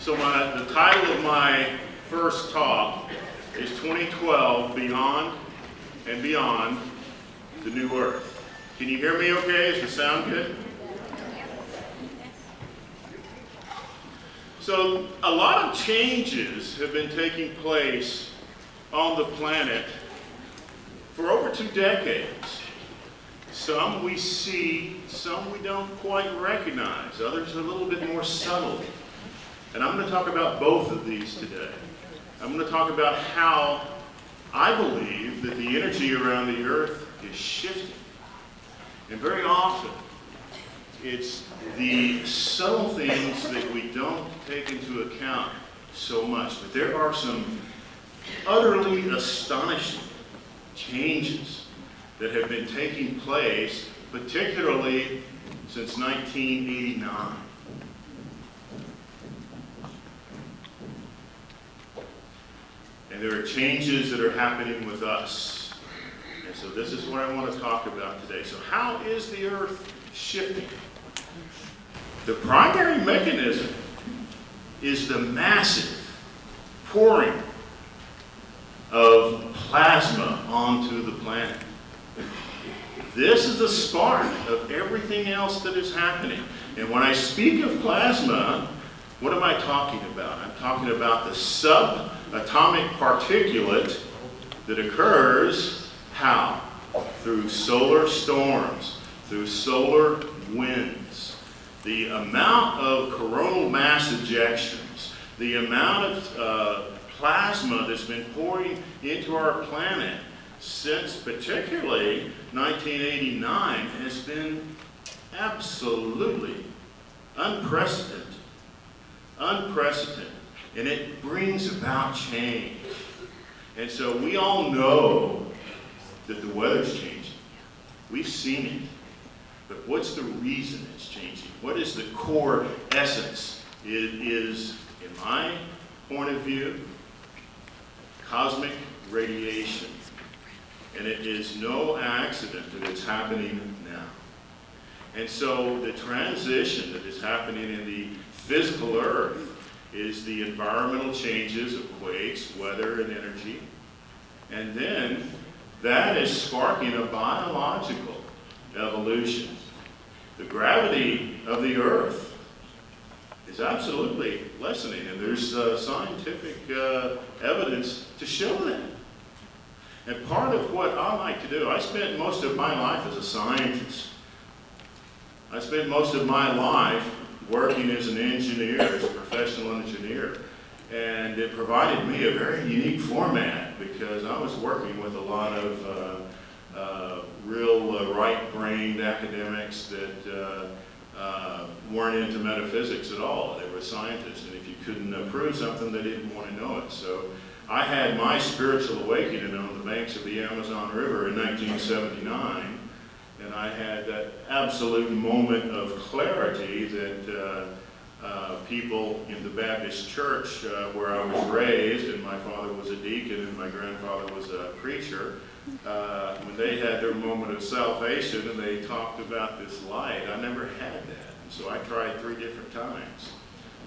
So the title of my first talk is 2012, Beyond and Beyond the New Earth. Can you hear me okay? Does the sound good? So a lot of changes have been taking place on the planet for over 2 decades. Some we see, some we don't quite recognize. Others are a little bit more subtle. And I'm going to talk about both of these today. I'm going to talk about how I believe that the energy around the Earth is shifting. And very often, it's the subtle things that we don't take into account so much. But there are some utterly astonishing changes that have been taking place, particularly since 1989. And there are changes that are happening with us. And so this is what I want to talk about today. So how is the Earth shifting? The primary mechanism is the massive pouring of plasma onto the planet. This is the spark of everything else that is happening. And when I speak of plasma, what am I talking about? I'm talking about the subatomic particulate that occurs how? Through solar storms, through solar winds. The amount of coronal mass ejections, the amount of plasma that's been pouring into our planet since particularly 1989 has been absolutely unprecedented. Unprecedented. And it brings about change. And so we all know that the weather's changing. We've seen it. But what's the reason it's changing? What is the core essence? It is, in my point of view, cosmic radiation. And it is no accident that it's happening now. And so the transition that is happening in the physical Earth is the environmental changes of quakes, weather, and energy. And then that is sparking a biological evolution. The gravity of the Earth is absolutely lessening, and there's scientific evidence to show that. And part of what I like to do, I spent most of my life as a scientist. I spent most of my life working as an engineer, as a professional engineer. And it provided me a very unique format because I was working with a lot of real right-brained academics that weren't into metaphysics at all. They were scientists, and if you couldn't prove something, they didn't want to know it. So I had my spiritual awakening on the banks of the Amazon River in 1979. And I had that absolute moment of clarity that people in the Baptist church where I was raised, and my father was a deacon and my grandfather was a preacher, when they had their moment of salvation and they talked about this light, I never had that. And so I tried 3 different times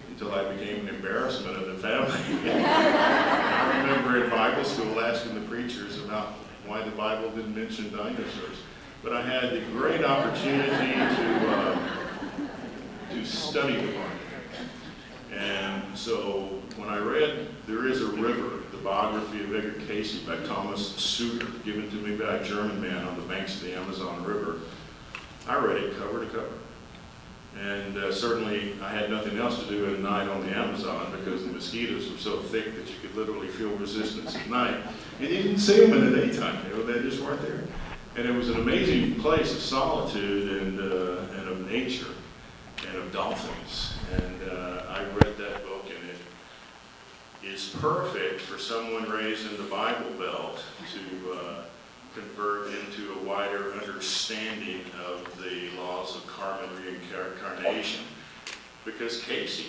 until I became an embarrassment of the family. I remember in Bible school asking the preachers about why the Bible didn't mention dinosaurs. But I had the great opportunity to study the Bible. And so when I read There Is a River, the biography of Edgar Cayce by Thomas Suter, given to me by a German man on the banks of the Amazon River, I read it cover to cover. And certainly I had nothing else to do at night on the Amazon because the mosquitoes were so thick that you could literally feel resistance at night. And you didn't see them in the daytime. They just weren't there. And it was an amazing place of solitude and of nature and of dolphins. And I read that book, and it is perfect for someone raised in the Bible Belt to convert into a wider understanding of the laws of karma and reincarnation. Because Cayce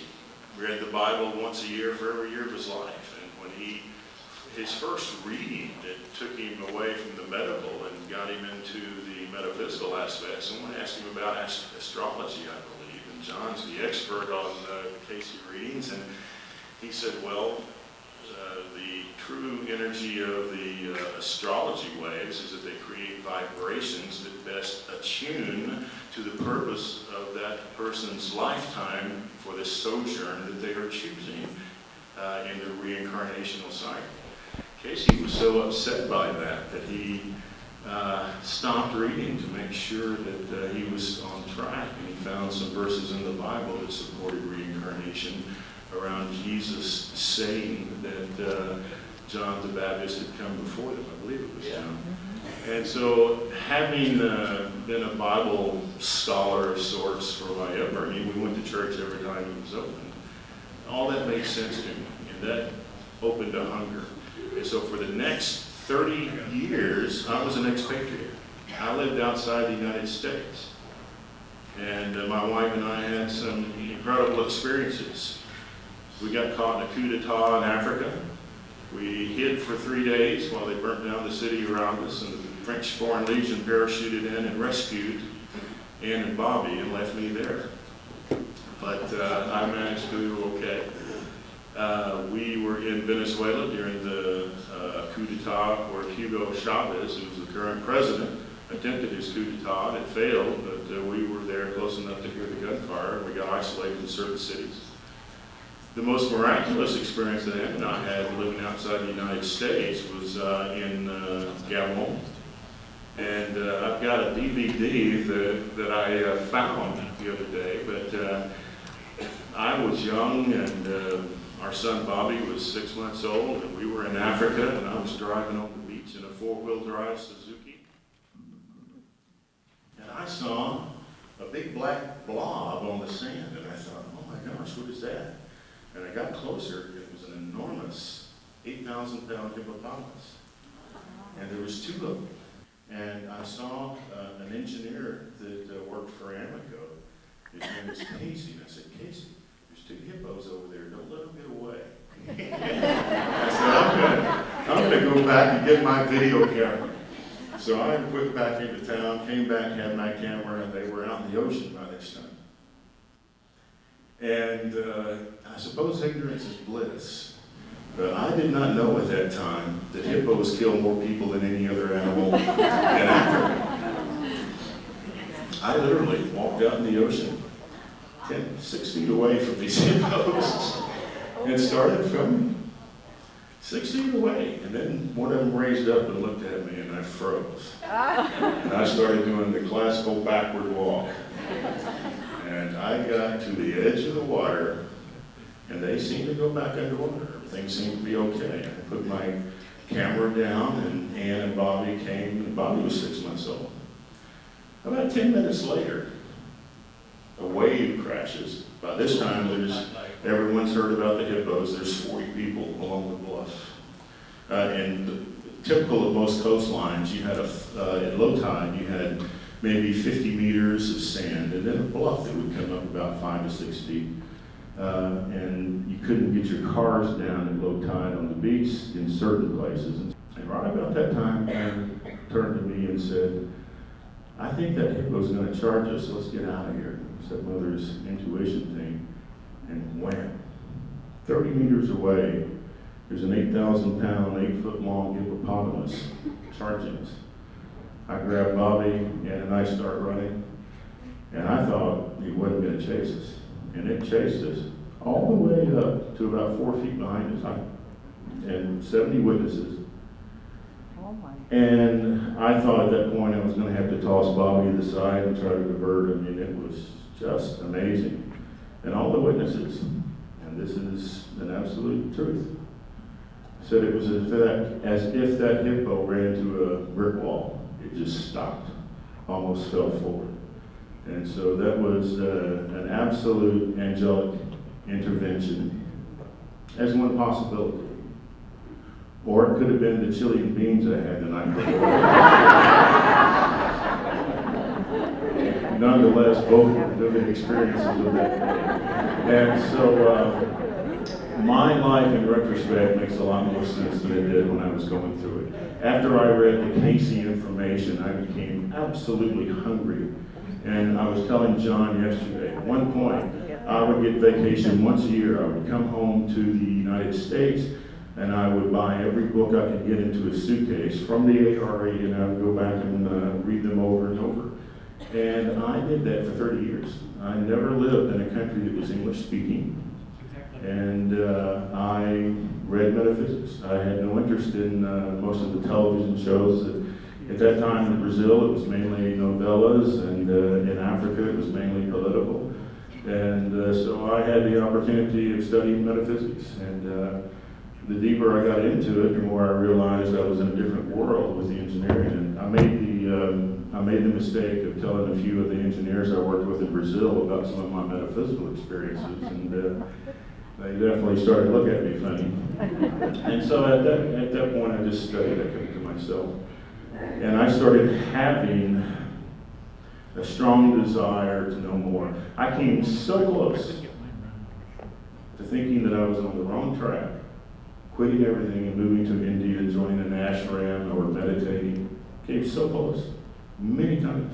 read the Bible once a year for every year of his life. And when his first reading, it took him away from the medical and got him into the metaphysical aspects. Someone asked him about astrology, I believe, and John's the expert on Cayce readings, and he said, well, the true energy of the astrology waves is that they create vibrations that best attune to the purpose of that person's lifetime for the sojourn that they are choosing in the reincarnational cycle. Cayce was so upset by that he stopped reading to make sure that he was on track, and he found some verses in the Bible that supported reincarnation around Jesus saying that John the Baptist had come before them. I believe it was John. And so, having been a Bible scholar of sorts for my upbringing, we went to church every time it was open. All that made sense to me, and that opened a hunger. And so for the next 30 years, I was an expatriate. I lived outside the United States. And my wife and I had some incredible experiences. We got caught in a coup d'etat in Africa. We hid for 3 days while they burnt down the city around us, and the French Foreign Legion parachuted in and rescued Ann and Bobby and left me there. But I managed to do okay. We were in Venezuela during the coup d'etat where Hugo Chavez, who was the current president, attempted his coup d'etat. It failed, but we were there close enough to hear the gunfire. We got isolated in certain cities. The most miraculous experience that Ann and I had living outside the United States was in Gabon. And I've got a DVD that I found the other day, but I was young, and our son Bobby was 6 months old, and we were in Africa, and I was driving on the beach in a four-wheel drive Suzuki. And I saw a big black blob on the sand, and I thought, oh my gosh, what is that? And I got closer, it was an enormous 8,000-pound hippopotamus. And there was 2 of them. And I saw an engineer that worked for Amoco. His name was Cayce, and I said, Cayce, there's 2 hippos over there, don't let them get away. I said, I'm gonna go back and get my video camera. So I went back into town, came back, had my camera, and they were out in the ocean by this time. And I suppose ignorance is bliss, but I did not know at that time that hippos kill more people than any other animal in Africa. I literally walked out in the ocean 6 feet away from these hippos and started filming 6 feet away. And then one of them raised up and looked at me, and I froze. And I started doing the classical backward walk. And I got to the edge of the water, and they seemed to go back underwater. Everything seemed to be okay. I put my camera down, and Ann and Bobby came, and Bobby was 6 months old. About 10 minutes later, a wave crashes. By this time, everyone's heard about the hippos. There's 40 people along the bluff. And typical of most coastlines, you had at low tide, you had maybe 50 meters of sand, and then a bluff that would come up about 5 to 6 feet. And you couldn't get your cars down at low tide on the beach in certain places. And right about that time, Ann turned to me and said, I think that hippo's going to charge us, so let's get out of here. It's that mother's intuition thing. And wham, 30 meters away, there's an 8,000-pound, 8-foot-long hippopotamus charging us. I grabbed Bobby, and I start running, and I thought it wasn't going to chase us. And it chased us all the way up to about 4 feet behind us, and 70 witnesses. Oh my. And I thought at that point I was going to have to toss Bobby to the side and try to divert him, and it was just amazing. And all the witnesses, and this is an absolute truth, said it was as if that hippo ran into a brick wall. It just stopped, almost fell forward. And so that was an absolute angelic intervention as one possibility. Or it could have been the chili and beans I had the night before. Nonetheless, both were vivid experiences of that day. And so my life in retrospect makes a lot more sense than it did when I was going through it. After I read the Cayce information, I became absolutely hungry. And I was telling John yesterday, at one point, I would get vacation once a year. I would come home to the United States, and I would buy every book I could get into a suitcase from the ARE, and I would go back and read them over and over. And I did that for 30 years. I never lived in a country that was English speaking. And I read metaphysics. I had no interest in most of the television shows. At that time in Brazil, it was mainly novellas, and in Africa, it was mainly political. And so I had the opportunity of studying metaphysics. And the deeper I got into it, the more I realized I was in a different world with the engineering. And I made the mistake of telling a few of the engineers I worked with in Brazil about some of my metaphysical experiences. And they definitely started to look at me funny. And so at that point, I just studied. I kept it to myself. And I started having a strong desire to know more. I came so close to thinking that I was on the wrong track, quitting everything and moving to India, joining an ashram or meditating. Came so close, many times.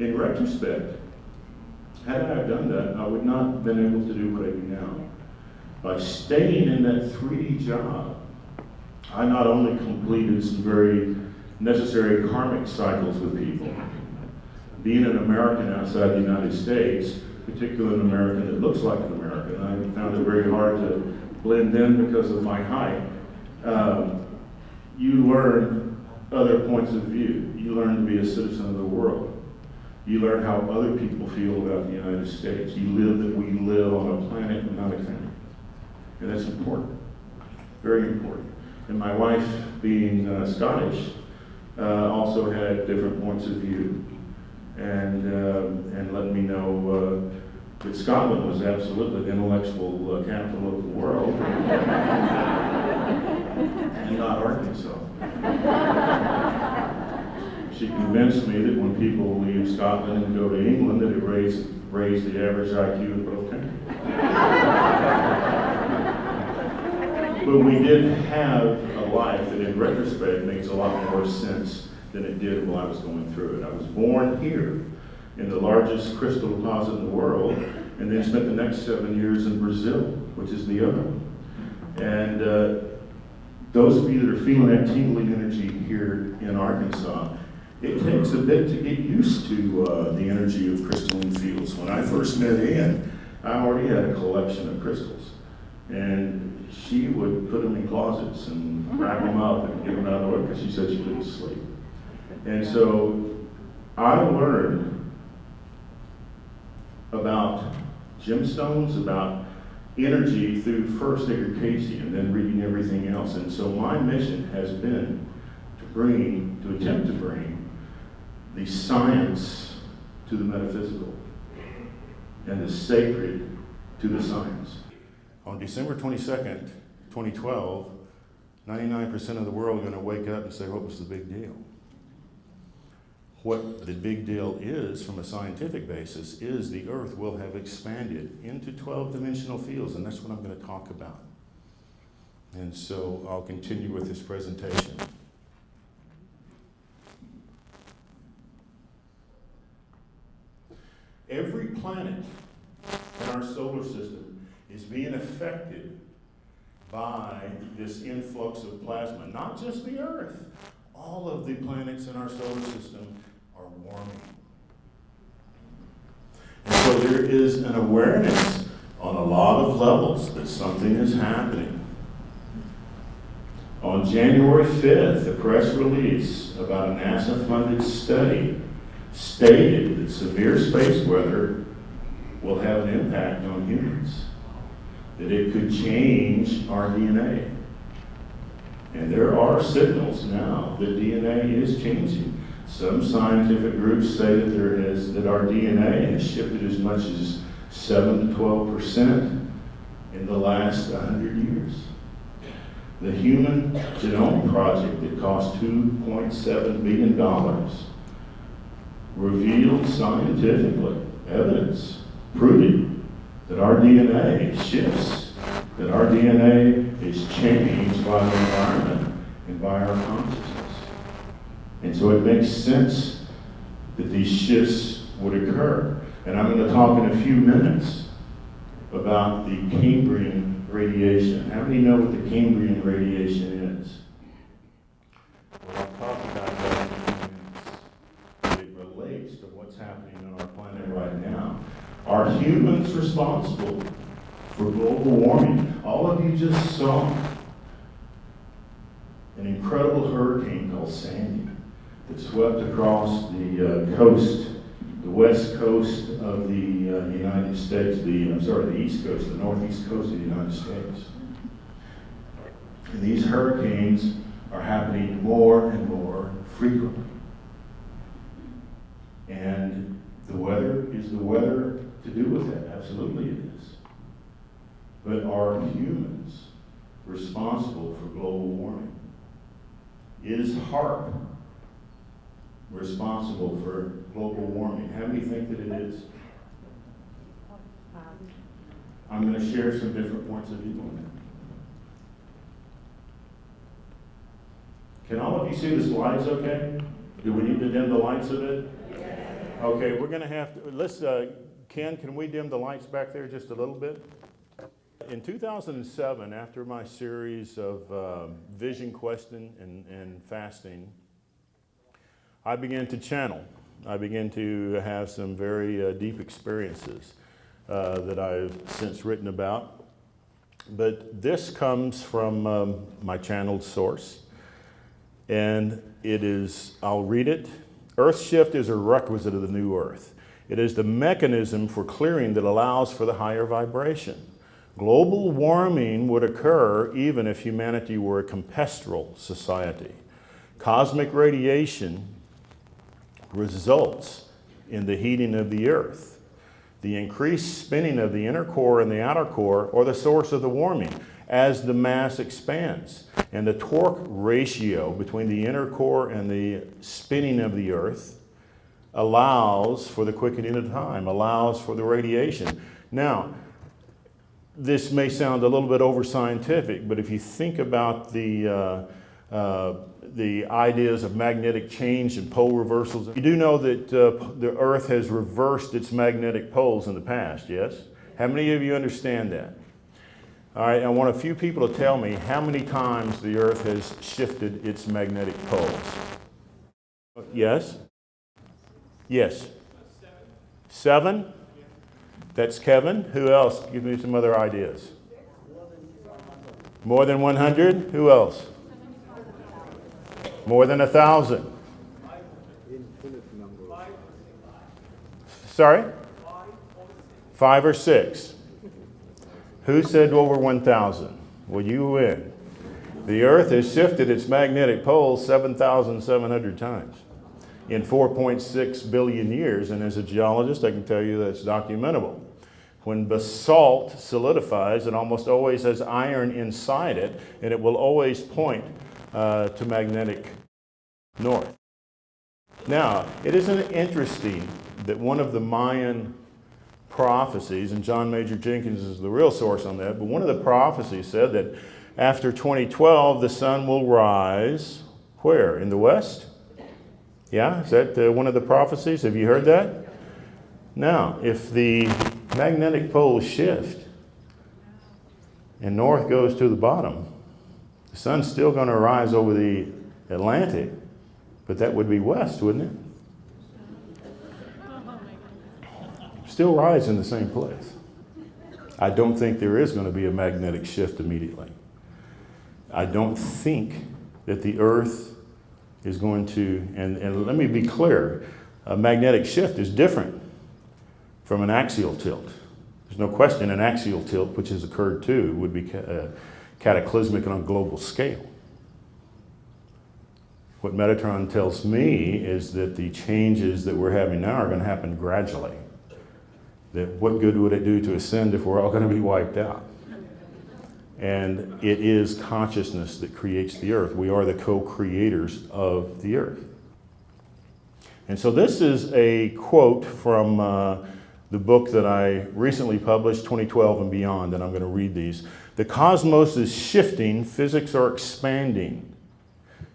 In retrospect, had I done that, I would not have been able to do what I do now. By staying in that 3D job, I not only completed some very necessary karmic cycles with people. Being an American outside the United States, particularly an American that looks like an American, I found it very hard to blend in because of my height. You learn other points of view. You learn to be a citizen of the world. You learn how other people feel about the United States. You live that we live on a planet and not a country. And that's important, very important. And my wife, being Scottish, also had different points of view, and let me know that Scotland was absolutely the intellectual capital of the world, and not Arkansas. She convinced me that when people leave Scotland and go to England, that it raised the average IQ of both countries. But we did have a life that in retrospect makes a lot more sense than it did while I was going through it. I was born here in the largest crystal deposit in the world, and then spent the next 7 years in Brazil, which is the other one. And those of you that are feeling that tingling energy here in Arkansas, it takes a bit to get used to the energy of crystalline fields. When I first met Ann, I already had a collection of crystals. And she would put them in closets and wrap them up and get them out of the way because she said she couldn't sleep. And so I learned about gemstones, about energy through first Edgar Cayce and then reading everything else. And so my mission has been to attempt to bring the science to the metaphysical and the sacred to the science. On December 22nd, 2012, 99% of the world are going to wake up and say, what was the big deal? What the big deal is, from a scientific basis, is the Earth will have expanded into 12-dimensional fields, and that's what I'm going to talk about. And so I'll continue with this presentation. Every planet in our solar system is being affected by this influx of plasma. Not just the Earth. All of the planets in our solar system are warming. And so there is an awareness on a lot of levels that something is happening. On January 5th, a press release about a NASA-funded study stated that severe space weather will have an impact on humans, that it could change our DNA. And there are signals now that DNA is changing. Some scientific groups say that our DNA has shifted as much as 7 to 12% in the last 100 years. The Human Genome Project that cost $2.7 billion revealed scientifically evidence proving that our DNA shifts, that our DNA is changed by the environment and by our consciousness. And so it makes sense that these shifts would occur. And I'm going to talk in a few minutes about the Cambrian radiation. How many know what the Cambrian radiation is? Well, I'll talk about that. It relates to what's happening on our planet right now. Are humans responsible for global warming? All of you just saw an incredible hurricane called Sandy that swept across the coast, the west coast of the United States, the east coast, the northeast coast of the United States. And these hurricanes are happening more and more frequently. And the weather is the weather to do with that. Absolutely it is. But are humans responsible for global warming? Is HAARP responsible for global warming? How many think that it is? I'm going to share some different points of view on that. Can all of you see the slides okay? Do we need to dim the lights a bit? Okay, we're going to have to, let's, Ken, can we dim the lights back there just a little bit? In 2007, after my series of vision question and fasting, I began to channel. I began to have some very deep experiences that I've since written about. But this comes from my channeled source. And it is, I'll read it. Earth shift is a requisite of the new Earth. It is the mechanism for clearing that allows for the higher vibration. Global warming would occur even if humanity were a campestral society. Cosmic radiation results in the heating of the Earth. The increased spinning of the inner core and the outer core are the source of the warming as the mass expands. And the torque ratio between the inner core and the spinning of the Earth allows for the quickening of time, allows for the radiation. Now, this may sound a little bit over-scientific, but if you think about the ideas of magnetic change and pole reversals, you do know that the Earth has reversed its magnetic poles in the past, yes? How many of you understand that? All right, I want a few people to tell me how many times the Earth has shifted its magnetic poles. Yes? Yes. 7? That's Kevin. Who else? Give me some other ideas. More than 100? Who else? More than 1,000? Sorry? 5 or 6? Who said over 1,000? Well, you win. The Earth has shifted its magnetic poles 7,700 times in 4.6 billion years, and as a geologist, I can tell you that's documentable. When basalt solidifies, it almost always has iron inside it, and it will always point to magnetic north. Now, it isn't interesting that one of the Mayan prophecies, and John Major Jenkins is the real source on that, but one of the prophecies said that after 2012, the sun will rise, where? In the west? Yeah, is that one of the prophecies? Have you heard that? Now, if the magnetic poles shift and north goes to the bottom, the sun's still going to rise over the Atlantic, but that would be west, wouldn't it? Still rise in the same place. I don't think there is going to be a magnetic shift immediately. I don't think that the Earth is going to, and let me be clear, a magnetic shift is different from an axial tilt. There's no question an axial tilt, which has occurred too, would be cataclysmic on a global scale. What Metatron tells me is that the changes that we're having now are going to happen gradually. That what good would it do to ascend if we're all going to be wiped out? And it is consciousness that creates the Earth. We are the co-creators of the Earth. And so this is a quote from the book that I recently published, 2012 and Beyond, and I'm going to read these. The cosmos is shifting, physics are expanding.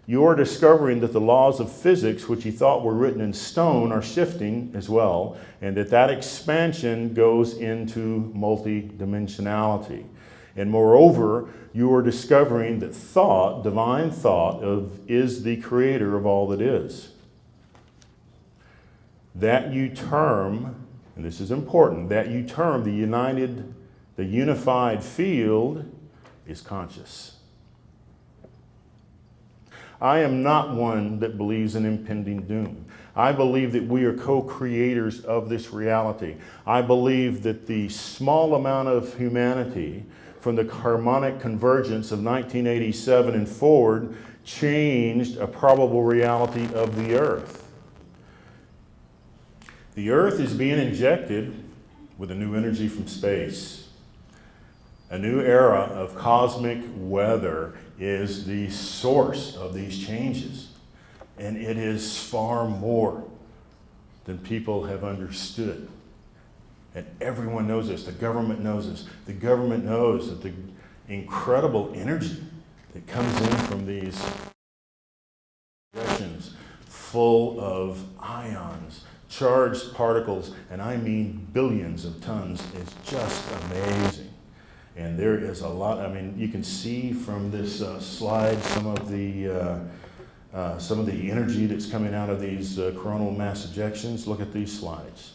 you are discovering that the laws of physics, which you thought were written in stone, are shifting as well, and that expansion goes into multidimensionality. And moreover, you are discovering that thought, divine thought, is the creator of all that is. That you term, and this is important, that you term the unified field is conscious. I am not one that believes in impending doom. I believe that we are co-creators of this reality. I believe that the small amount of humanity from the harmonic convergence of 1987 and forward changed a probable reality of the Earth. The Earth is being injected with a new energy from space. A new era of cosmic weather is the source of these changes. And it is far more than people have understood. And everyone knows this. The government knows this. The government knows that the incredible energy that comes in from these projections full of ions, charged particles, and I mean billions of tons, is just amazing. And there is a lot. I mean, you can see from this slide some of the energy that's coming out of these coronal mass ejections. Look at these slides.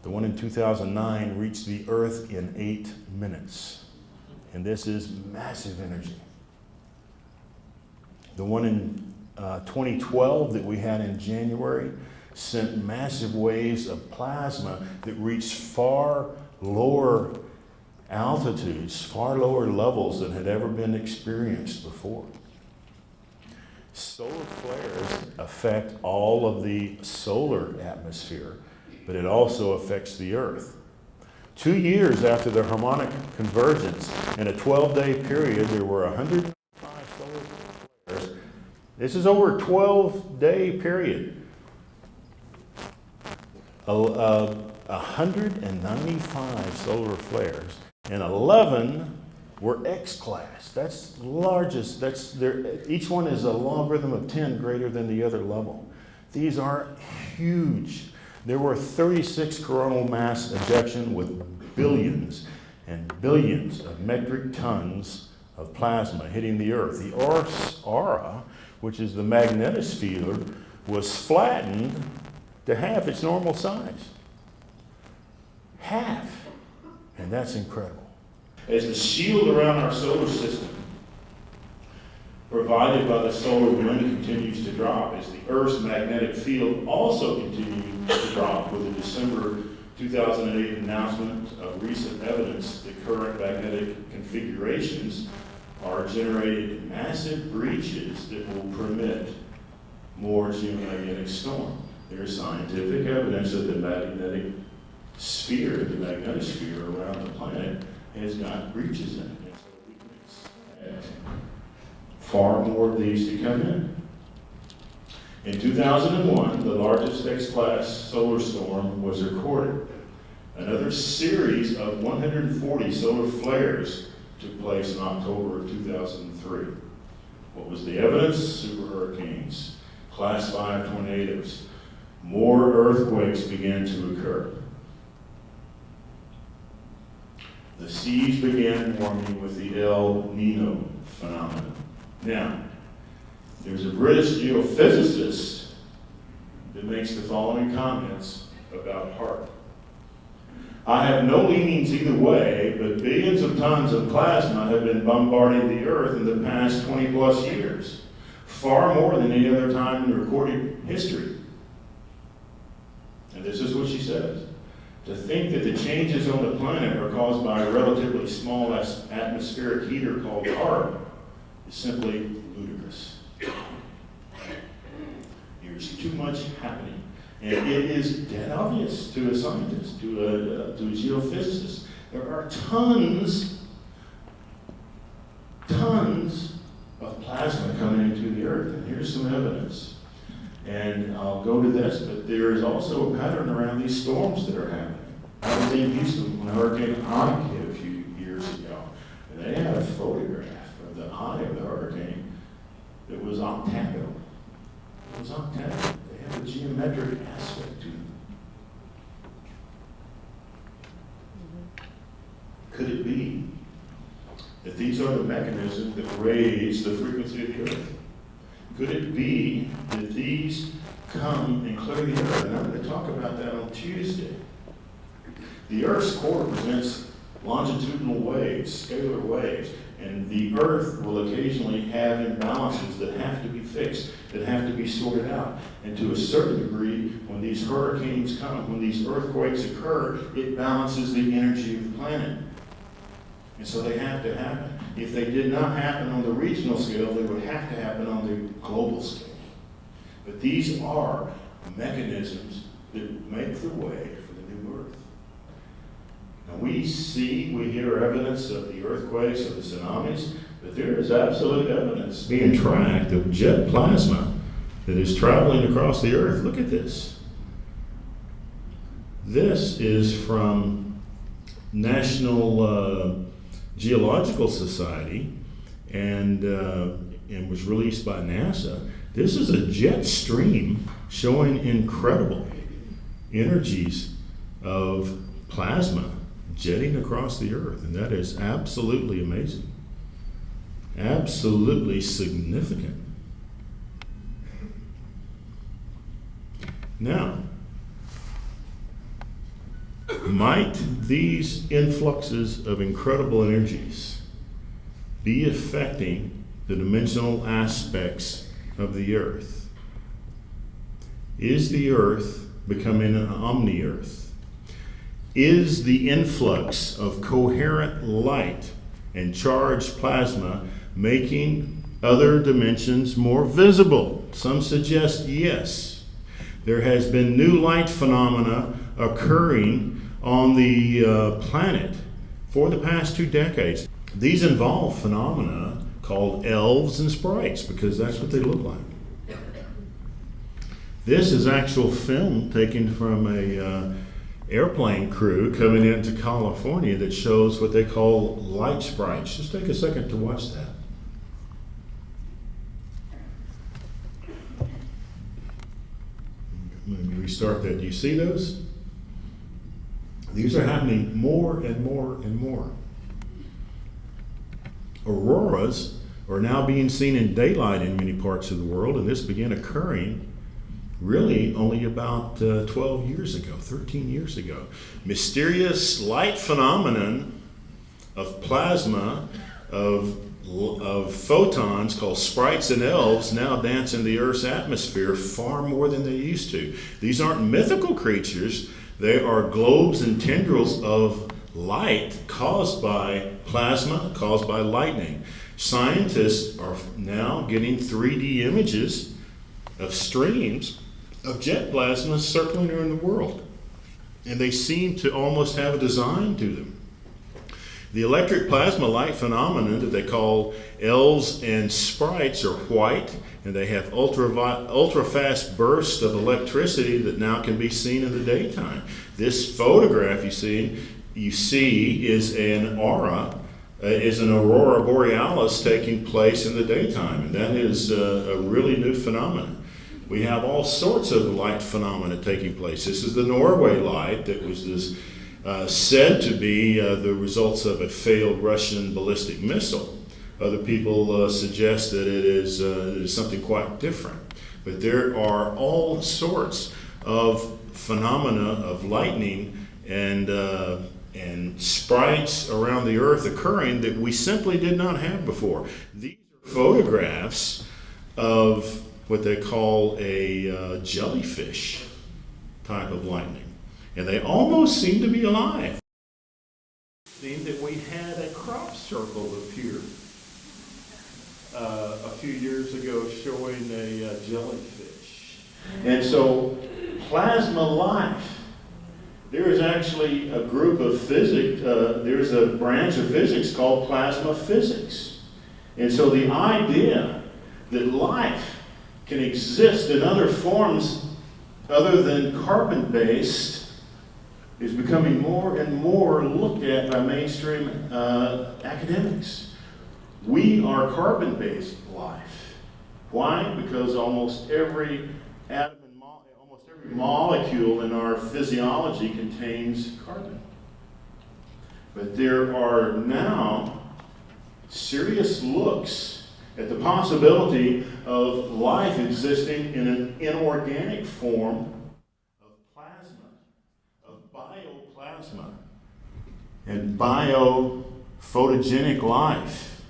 The one in 2009 reached the Earth in 8 minutes. And this is massive energy. The one in 2012 that we had in January sent massive waves of plasma that reached far lower altitudes, far lower levels than had ever been experienced before. Solar flares affect all of the solar atmosphere, but it also affects the Earth. 2 years after the harmonic convergence, in a 12-day period, there were 105 solar flares. This is over a 12-day period. 195 solar flares, and 11 were X-class. That's the largest. Each one is a logarithm of 10 greater than the other level. These are huge. There were 36 coronal mass ejection with billions and billions of metric tons of plasma hitting the Earth. The Earth's aura, which is the magnetosphere, was flattened to half its normal size. Half. And that's incredible. As the shield around our solar system, provided by the solar wind, continues to drop, as the Earth's magnetic field also continued to drop with the December 2008 announcement of recent evidence that current magnetic configurations are generating massive breaches that will permit more geomagnetic storm. There is scientific evidence that the magnetic sphere, the magnetosphere around the planet, has got breaches in it. And so we can expect far more of these to come in. In 2001, the largest X-class solar storm was recorded. Another series of 140 solar flares took place in October of 2003. What was the evidence? Super hurricanes, Class 5 tornadoes. More earthquakes began to occur. The seas began warming with the El Nino phenomenon. Now, there's a British geophysicist that makes the following comments about HAARP. I have no leanings either way, but billions of tons of plasma have been bombarding the Earth in the past 20 plus years, far more than any other time in recorded history. And this is what she says. To think that the changes on the planet are caused by a relatively small atmospheric heater called HAARP is simply ludicrous. There's too much happening. And it is dead obvious to a scientist, to a geophysicist. There are tons of plasma coming into the Earth. And here's some evidence. And I'll go to this, but there is also a pattern around these storms that are happening. I was in Houston when Hurricane Ike hit a few years ago, and they had a photograph of the eye of the hurricane was octagonal. It was octagonal. They have a geometric aspect to them. Could it be that these are the mechanisms that raise the frequency of the Earth? Could it be that these come and clear the Earth? And I'm going to talk about that on Tuesday. The Earth's core presents longitudinal waves, scalar waves, and the Earth will occasionally have imbalances that have to be fixed, that have to be sorted out. And to a certain degree, when these hurricanes come, when these earthquakes occur, it balances the energy of the planet. And so they have to happen. If they did not happen on the regional scale, they would have to happen on the global scale. But these are mechanisms that make the way for the new Earth. Now we hear evidence of the earthquakes, of the tsunamis, but there is absolute evidence being tracked of jet plasma that is traveling across the Earth. Look at this. This is from National Geological Society and was released by NASA. This is a jet stream showing incredible energies of plasma jetting across the Earth, and that is absolutely amazing, absolutely significant. Now, might these influxes of incredible energies be affecting the dimensional aspects of the Earth? Is the Earth becoming an omni-Earth? Is the influx of coherent light and charged plasma making other dimensions more visible? Some suggest yes. There has been new light phenomena occurring on the planet for the past 2 decades. These involve phenomena called elves and sprites, because that's what they look like. This is actual film taken from a airplane crew coming into California that shows what they call light sprites. Just take a second to watch that. Let me restart that. Do you see those? These are happening more and more and more. Auroras are now being seen in daylight in many parts of the world, and this began occurring really only about 12 years ago, 13 years ago. Mysterious light phenomenon of plasma, of photons called sprites and elves now dance in the Earth's atmosphere far more than they used to. These aren't mythical creatures. They are globes and tendrils of light caused by plasma, caused by lightning. Scientists are now getting 3D images of streams of jet plasma circling around the world. And they seem to almost have a design to them. The electric plasma light phenomenon that they call elves and sprites are white, and they have ultra fast bursts of electricity that now can be seen in the daytime. This photograph you see is an aura, is an aurora borealis taking place in the daytime, and that is a really new phenomenon. We have all sorts of light phenomena taking place. This is the Norway light that was said to be the results of a failed Russian ballistic missile. Other people suggest that it is something quite different. But there are all sorts of phenomena of lightning and sprites around the Earth occurring that we simply did not have before. These are photographs of what they call a jellyfish type of lightning. And they almost seem to be alive. It seemed that we had a crop circle appear a few years ago showing a jellyfish. And so plasma life, there is actually a group of physics, there's a branch of physics called plasma physics. And so the idea that life can exist in other forms other than carbon-based is becoming more and more looked at by mainstream academics. We are carbon-based life. Why? Because almost every atom and almost every molecule in our physiology contains carbon. But there are now serious looks at the possibility of life existing in an inorganic form of plasma, of bioplasma, and biophotogenic life.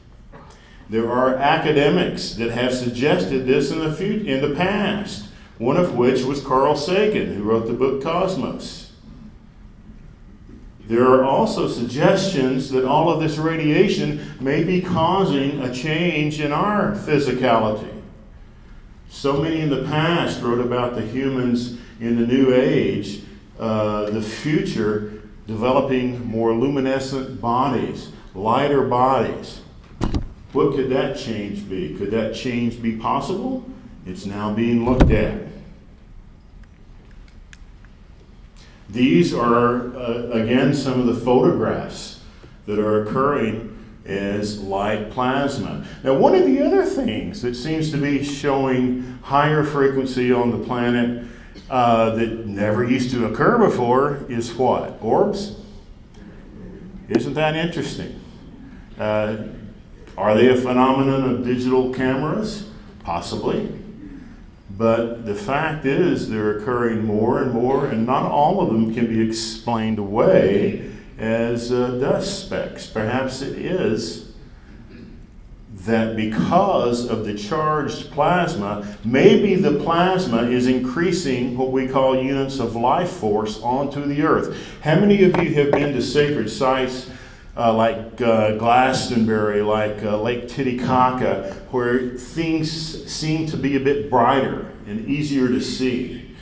There are academics that have suggested this in the past, one of which was Carl Sagan, who wrote the book Cosmos. There are also suggestions that all of this radiation may be causing a change in our physicality. So many in the past wrote about the humans in the New Age, the future developing more luminescent bodies, lighter bodies. What could that change be? Could that change be possible? It's now being looked at. These are, again, some of the photographs that are occurring as light plasma. Now, one of the other things that seems to be showing higher frequency on the planet that never used to occur before is what? Orbs? Isn't that interesting? Are they a phenomenon of digital cameras? Possibly. But the fact is they're occurring more and more, and not all of them can be explained away as dust specks. Perhaps it is that because of the charged plasma, maybe the plasma is increasing what we call units of life force onto the earth. How many of you have been to sacred sites like Glastonbury, like Lake Titicaca, where things seem to be a bit brighter and easier to see?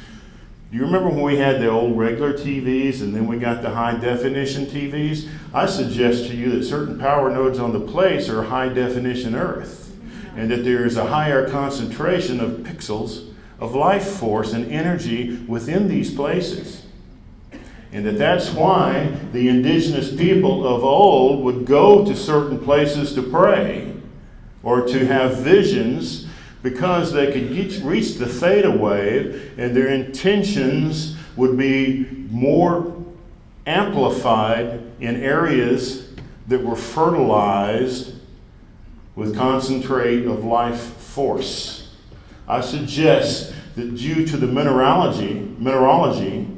Do you remember when we had the old regular TVs and then we got the high definition TVs? I suggest to you that certain power nodes on the place are high definition Earth, and that there is a higher concentration of pixels of life force and energy within these places. And that's why the indigenous people of old would go to certain places to pray or to have visions, because they could reach the theta wave and their intentions would be more amplified in areas that were fertilized with concentrate of life force. I suggest that due to the mineralogy,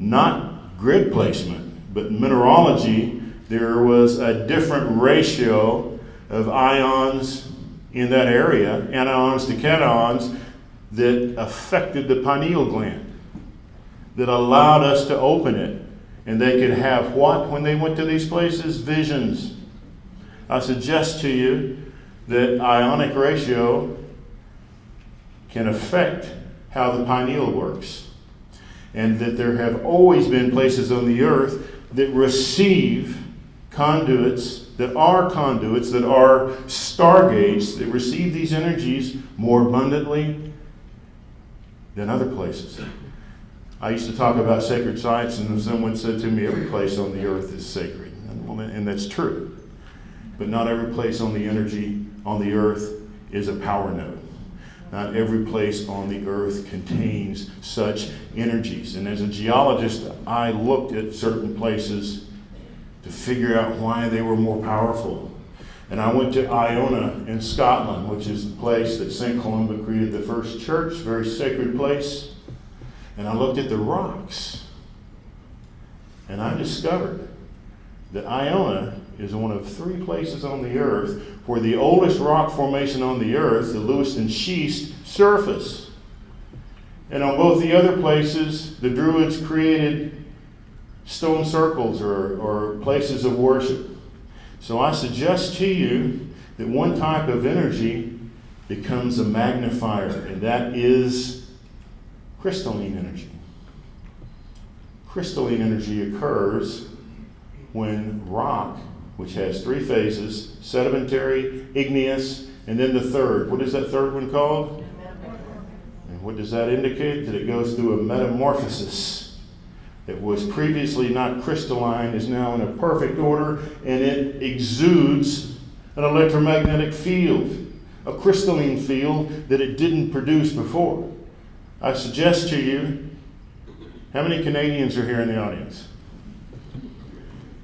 not grid placement, but mineralogy, there was a different ratio of ions in that area, anions to cations, that affected the pineal gland, that allowed us to open it. And they could have what when they went to these places? Visions. I suggest to you that ionic ratio can affect how the pineal works, and that there have always been places on the earth that receive conduits, that are stargates, that receive these energies more abundantly than other places. I used to talk about sacred sites, and someone said to me, every place on the earth is sacred. And that's true. But not every place on the earth is a power node. Not every place on the earth contains such energies. And as a geologist, I looked at certain places to figure out why they were more powerful. And I went to Iona in Scotland, which is the place that St. Columba created the first church, very sacred place. And I looked at the rocks, and I discovered that Iona is one of 3 places on the earth where the oldest rock formation on the earth, the Lewiston Schist, surface. And on both the other places, the Druids created stone circles or places of worship. So I suggest to you that one type of energy becomes a magnifier, and that is crystalline energy. Crystalline energy occurs when rock, which has 3 phases, sedimentary, igneous, and then the third. What is that third one called? And what does that indicate? That it goes through a metamorphosis. It was previously not crystalline, is now in a perfect order, and it exudes an electromagnetic field. a crystalline field that it didn't produce before. I suggest to you, how many Canadians are here in the audience?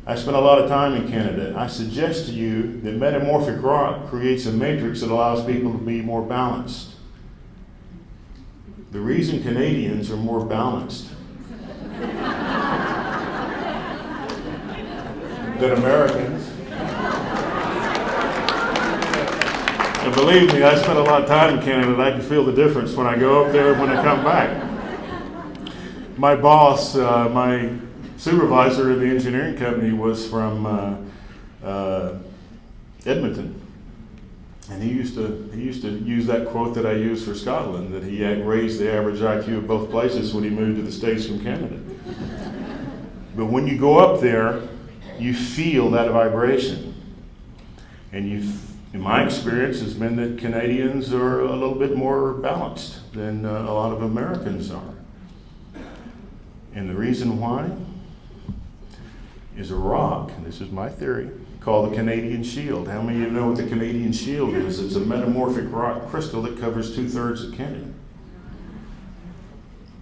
I spent a lot of time in Canada. I suggest to you that metamorphic rock creates a matrix that allows people to be more balanced. The reason Canadians are more balanced than Americans, and believe me, I spent a lot of time in Canada, and I can feel the difference when I go up there and when I come back. My boss, my supervisor in the engineering company was from Edmonton. And he used to use that quote that I use for Scotland, that he had raised the average IQ of both places when he moved to the States from Canada. But when you go up there, you feel that vibration. And in my experience, has been that Canadians are a little bit more balanced than a lot of Americans are. And the reason why is a rock, and this is my theory, called the Canadian Shield. How many of you know what the Canadian Shield is? It's a metamorphic rock crystal that covers 2/3 of Canada.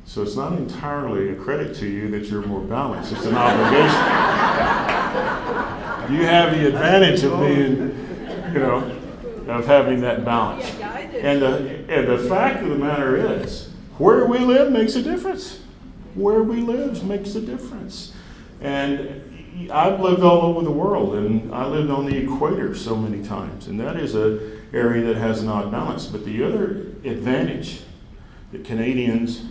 So it's not entirely a credit to you that you're more balanced. It's an obligation. You have the advantage of being, of having that balance. And the fact of the matter is, where we live makes a difference. Where we live makes a difference. And I've lived all over the world, and I lived on the equator so many times, and that is an area that has an odd balance. But the other advantage that Canadians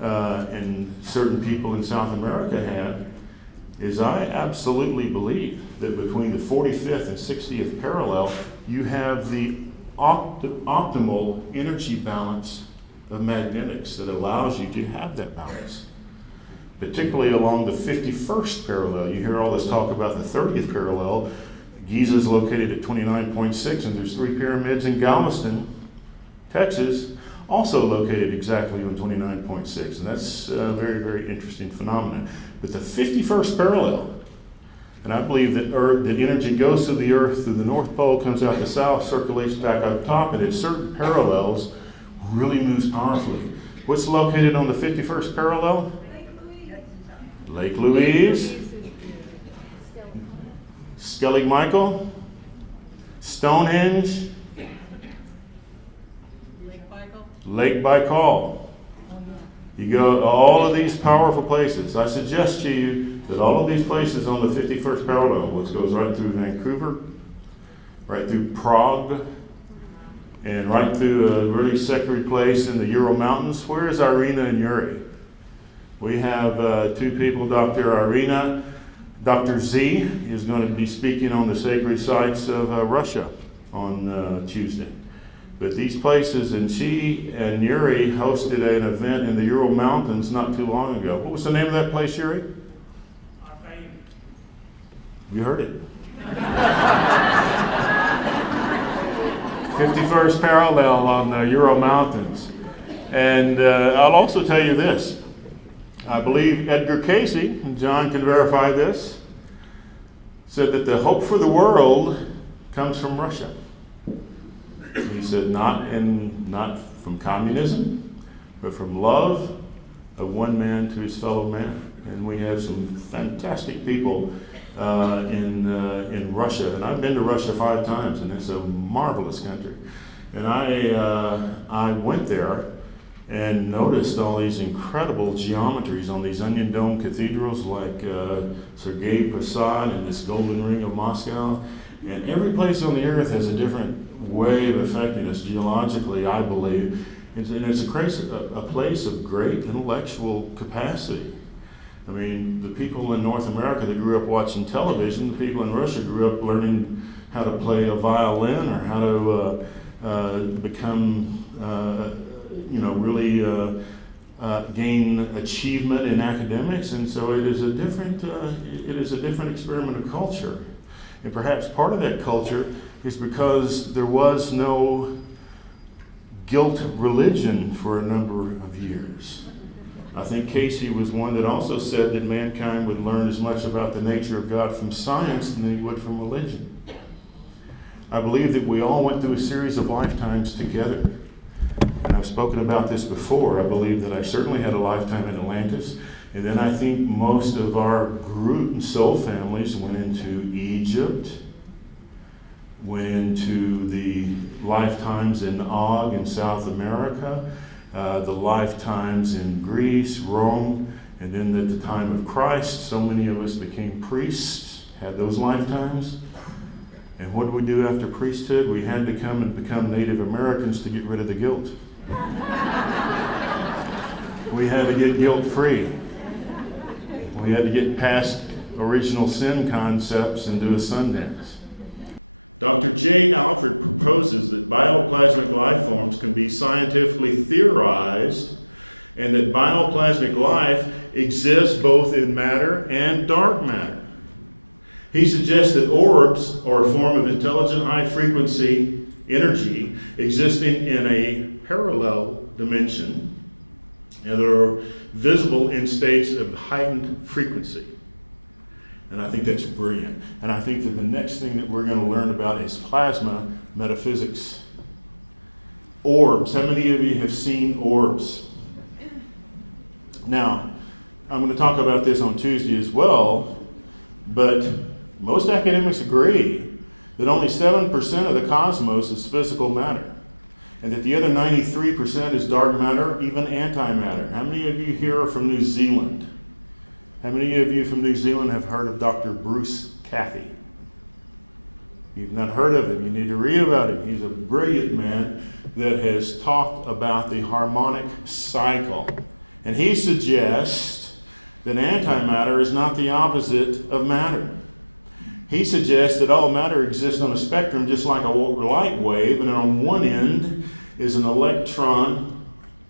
and certain people in South America have is I absolutely believe that between the 45th and 60th parallel, you have the optimal energy balance of magnetics that allows you to have that balance. Particularly along the 51st parallel. You hear all this talk about the 30th parallel. Giza is located at 29.6, and there's 3 pyramids in Galveston, Texas, also located exactly on 29.6. And that's a very, very interesting phenomenon. But the 51st parallel, and I believe that energy goes through the Earth, through the North Pole, comes out the south, circulates back up top, and at certain parallels, really moves powerfully. What's located on the 51st parallel? Lake Louise, Skellig Michael, Stonehenge, Lake Baikal. You go to all of these powerful places. I suggest to you that all of these places on the 51st parallel, which goes right through Vancouver, right through Prague, and right through a really sacred place in the Ural Mountains. Where is Irina and Yuri? We have 2 people, Dr. Irina. Dr. Z is going to be speaking on the sacred sites of Russia on Tuesday. But these places, and she and Yuri hosted an event in the Ural Mountains not too long ago. What was the name of that place, Yuri? Auken. You heard it. 51st parallel on the Ural Mountains. And I'll also tell you this. I believe Edgar Cayce, and John can verify this, said that the hope for the world comes from Russia. He said not from communism, but from love of one man to his fellow man. And we have some fantastic people in Russia. And I've been to Russia 5 times, and it's a marvelous country. And I went there and noticed all these incredible geometries on these onion dome cathedrals like Sergei Posad and this Golden Ring of Moscow. And every place on the earth has a different way of affecting us geologically, I believe. And it's a place of great intellectual capacity. I mean, the people in North America that grew up watching television, the people in Russia grew up learning how to play a violin or how to become really gain achievement in academics, and so it is a different experiment of culture. And perhaps part of that culture is because there was no guilt religion for a number of years. I think Cayce was one that also said that mankind would learn as much about the nature of God from science than they would from religion. I believe that we all went through a series of lifetimes together. And I've spoken about this before. I believe that I certainly had a lifetime in Atlantis. And then I think most of our group and soul families went into Egypt, went into the lifetimes in Og in South America, the lifetimes in Greece, Rome, and then at the time of Christ, so many of us became priests, had those lifetimes. And what did we do after priesthood? We had to come and become Native Americans to get rid of the guilt. We had to get guilt-free. We had to get past original sin concepts and do a Sundance. Dr. Jay Alford proposes that bioplasmic life forms can be scientifically theorized and that bioplasmic life exists both in matter and dark matter. He suggests that orbs are a form of intelligent high-frequency energy existing in a parallel dimension and are visible in states of heightened frequency. And I think that's brilliant. And I think that the next thing that we're going to learn about is plasma metaphysics. Orbs. How many of you have seen orbs? Now, I'm going to talk about this on Tuesday as well, but most academics agree that only 7% of the cosmos is physical matter, and that the other 93% is dark matter, even antimatter. How many of you here are from New Zealand? How many of you from New Zealand have heard of Dr. Bruce Cathie? You've not heard of him. You need to read about him. He's a brilliant man that has talked about the harmonic cycle. And he suggests that antimatter is not the opposite of matter. He suggests that all matter exists on a spectrum just like a light wave, and on one end is an electron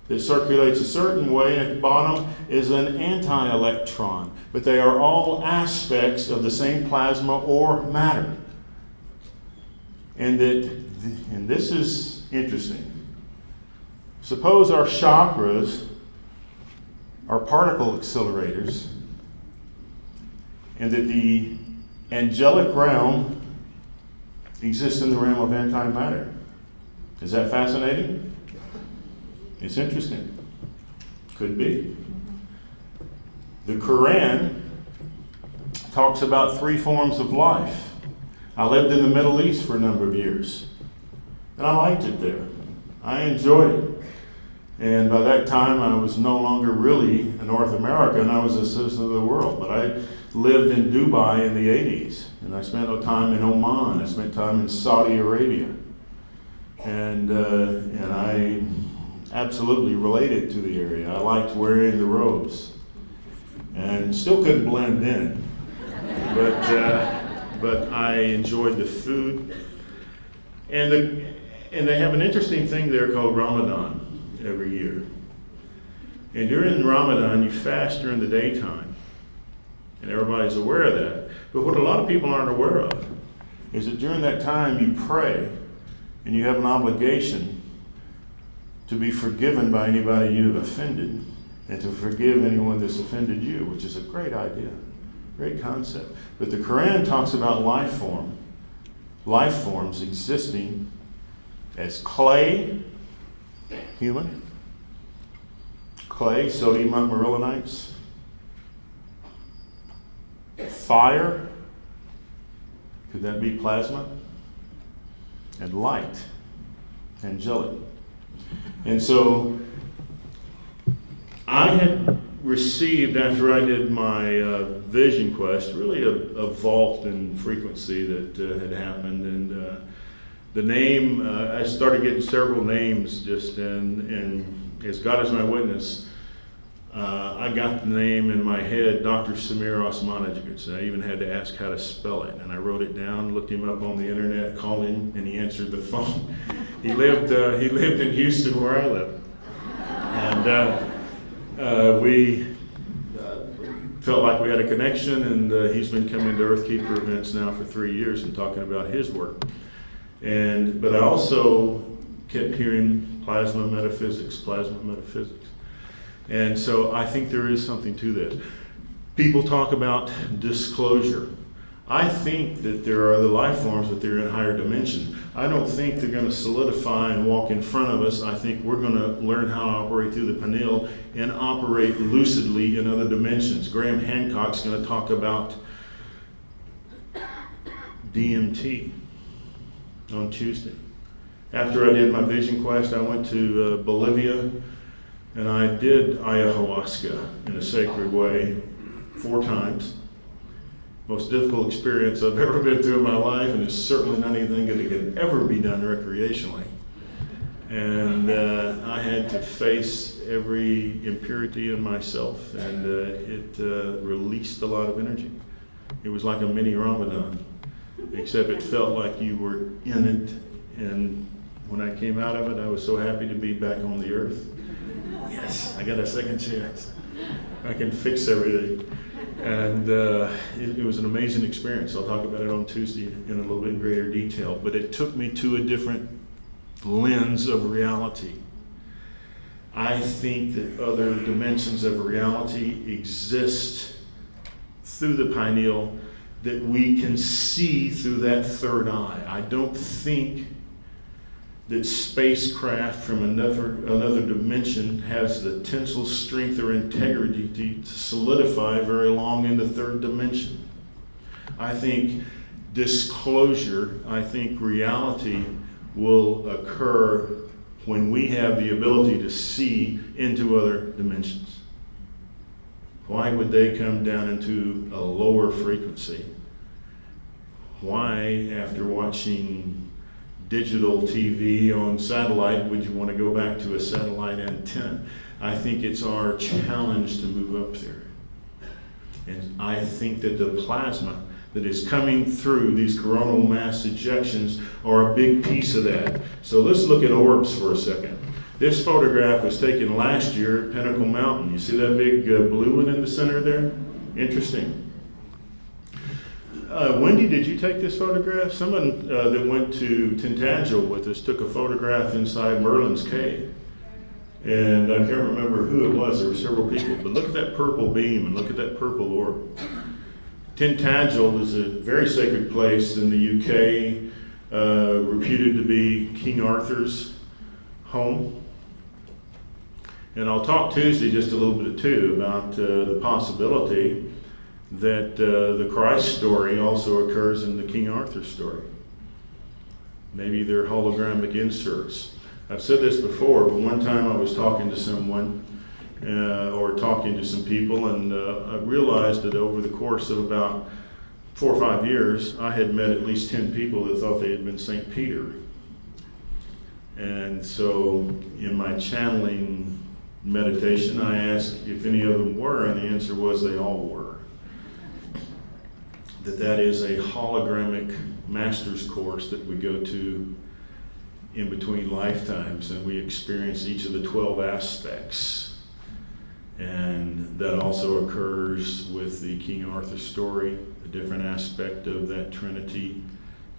that circulates a certain way, and at the bottom is an anti-electron. But they are all aspects of the same plasma or matter. And this is interesting. Suppose our chakras are particle accelerators, and that the angelic realm exists in the realm of antimatter. Is that fascinating? It's interesting. Could be. The Quran talks about 3 forms of life. I lived in the Middle East for a number of years, and I liked it there. I enjoyed it. And by that time, I was no longer really a North American. I was a citizen of the world. But I lived in Dubai in the 80s, and I spent time in Oman. I spent time in Saudi Arabia. And I absolutely related to the area. I liked wearing the robes, and still couldn't blend in. But I enjoyed the food. And they have an interesting thing there called Ramadan every year. And during Ramadan, you fast during the daytime. And everybody's aware of that. But what a lot of people aren't aware of is that during that time you pray, and you have an obligation to be forgiven by anybody you've offended, and to forgive anyone that's offended you, which is a great idea, great concept. But the Quran talks about life forms existing as clay, human, clay, sodium marillanites, fire, could that be plasma? And light, angelic. And so I had received, after I did my vision quest, really a vault in frequency that had happened. And the name, I started getting several names just, and as God is my witness, I got the name in my head, Dr. Semir Osmanagich, and I even had to ask how to spell it. And I wrote it down, looked him up on the internet, called him, and he answered the phone. He lived in Houston, where I live, and we felt like we had a connection. And he's been coming to Earthkeeper events now for 3 years and talking about his work. But I also kept hearing plasma metaphysics. And so I think there is something to this. People talk about disclosure. I think that there are other life forms, but they're in higher dimensions. I don't think they're going to solidify and walk in front of us. I think we're going to learn how to operate through the pineal and operate lucidly in other dimensions. Graham Hancock's going to talk about DMT on Tuesday. After I did my vision quest, I went to Bolivia, and I did ayahuasca in a sacred way 4 times. Most difficult experience I've ever been through in my life, and it's certainly not anything that can ever be done recreationally. And I had to face every impurity in myself, and it released a lot of energy. It was like a mini Ramadan, except it felt like you were in it. And when I came out of it, I was so happy to be back on the earth. Yes, I got a second chance. I can fix everything. And it was an amazing experience. I'll talk about it on Tuesday in a little bit greater detail. But it took me to a different lens of reality. I think that other dimensions of reality exist through the pineal that we can see through that third eye. I don't think that spacecraft from another dimension has the tensile strength or integrity to solidify very long in the third dimension. I think disclosure, I think reality will occur when we have the ability to see into other dimensions. Why would they come down into a lower frequency? Why, after watching digital TV on satellite, would you want to go back to a satellite antenna? I think it's our challenge to move up there. And I think that the plasma that is coming through these coronal mass ejections are a big piece of that. So let's look at orbs for a second. This photograph was taken last year at Pinnacle Mountain. You see that big blue one in the center there? Interesting. Wendy, did you take this photograph? Someone that went to Tintagel with us took a photograph inside Merlin's cave. And I can't remember who it was. There were several people. But look at that purple beam and look at that purple orb. Tintagel is a very sacred place in the UK, reputed to be King Arthur's home. And I'll talk Tuesday just a little bit too about the possibility that the Christ story also occurs in the King Arthur story. Maybe they're hologramic inserts. I've said this before, but one time I was talking to someone or talking to some people, and I realized that over the course of about 4 or 5 years, I had met at least 10 people that thought they had been St. Peter. And so in my channeling meditation, I asked if any of them were, and the answer was they all were. That is a hologramic master's course that we go to in between lifetimes, and we experience each of the 12 aspects. And that also occurs with the King Arthur story, a different aspect of that Trinity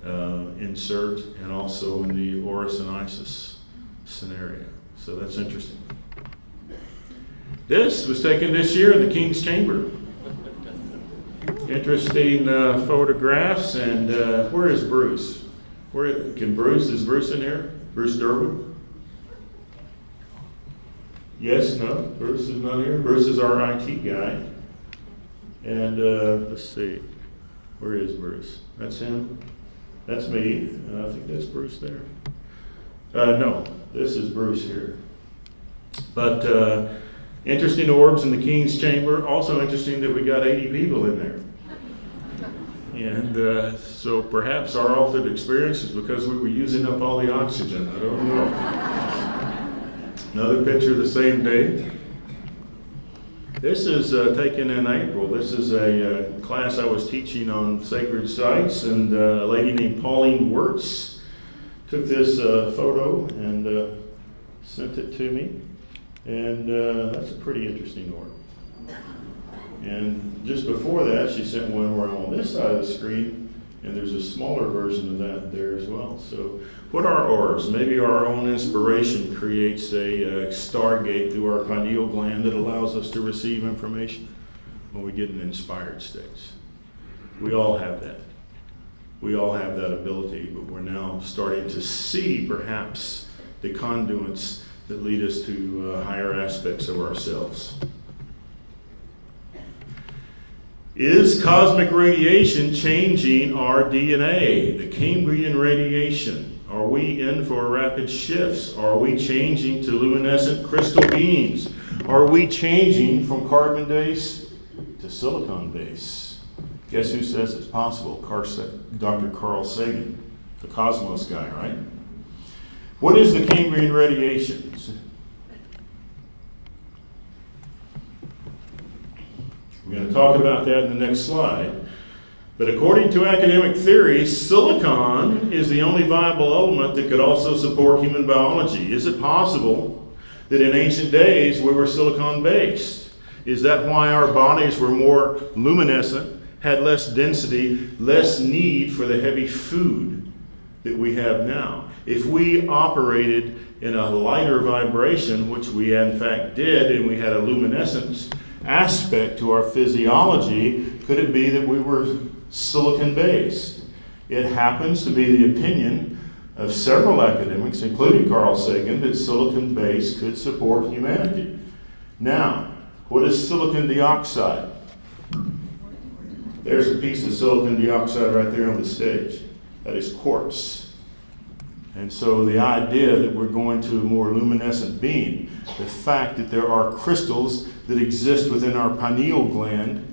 insert, and also in the Horus and Isis scenario. So that's interesting. This was taken this year in the King's Chamber. Interesting photographs, and where is Bruce? Is Bruce in here? Bruce Durbin? Yes, no, Bruce is not here. Bruce is our IT guy. And let's see, where is Bruce? That's him. That's me. I think that's Bruce there. No, this is Bruce here. But interesting orbs in the King's Chamber. Also interesting that we got 80 people in there. And so perhaps our altered experience is because we were using up all the oxygen. I don't know. Another picture the same day. This is taken in April. This is a class I was teaching on sacred sites, and a lady named Pauline Wirtz took this photo and sent it to me. And that's a pretty interesting orb. And just before that, she sent one where I'm on this side of the screen, and there's a smaller version of that there as well. So what are orbs? Maybe our own inspiration creates a stargate through our pineal gland that allows us to receive information when we get in inspired states. We all have that. We all have that ability, but we're now starting to see perhaps the conduits that lead us to higher aspects of ourselves. Is cosmic radiation changing our DNA? The Cambrian radiation. Are we in for rapid shifts? Are we changing to luminescent crystal beings? Are we changing from carbon base to silicon base? Guess who says it's possible? Dr. Carl Sagan, the cosmos guy, right? What is the Cambrian radiation? We're going to talk about that in the next slide. But according to academic theory, silicon is the only viable element that could also support human biology. Is it possible that in ancient days we were silicon-based? Is that why our bodies were more luminescent, had less density, less need for the heavy food that we have now? If we operated in a lighter vibration, which we in fact did, and we had a luminescence aspect to our physiology, could it be that we were silicon-based? It happens to be the opinion of several academics, including Carl Sagan, that silicon-based could support humanity. Now, what is silicon dioxide? There's a piece of silicon dioxide right there on the stage. That is quartz. And so the idea that we're going to a more luminescent being, the fact that there are crystals that exist within our pineal gland,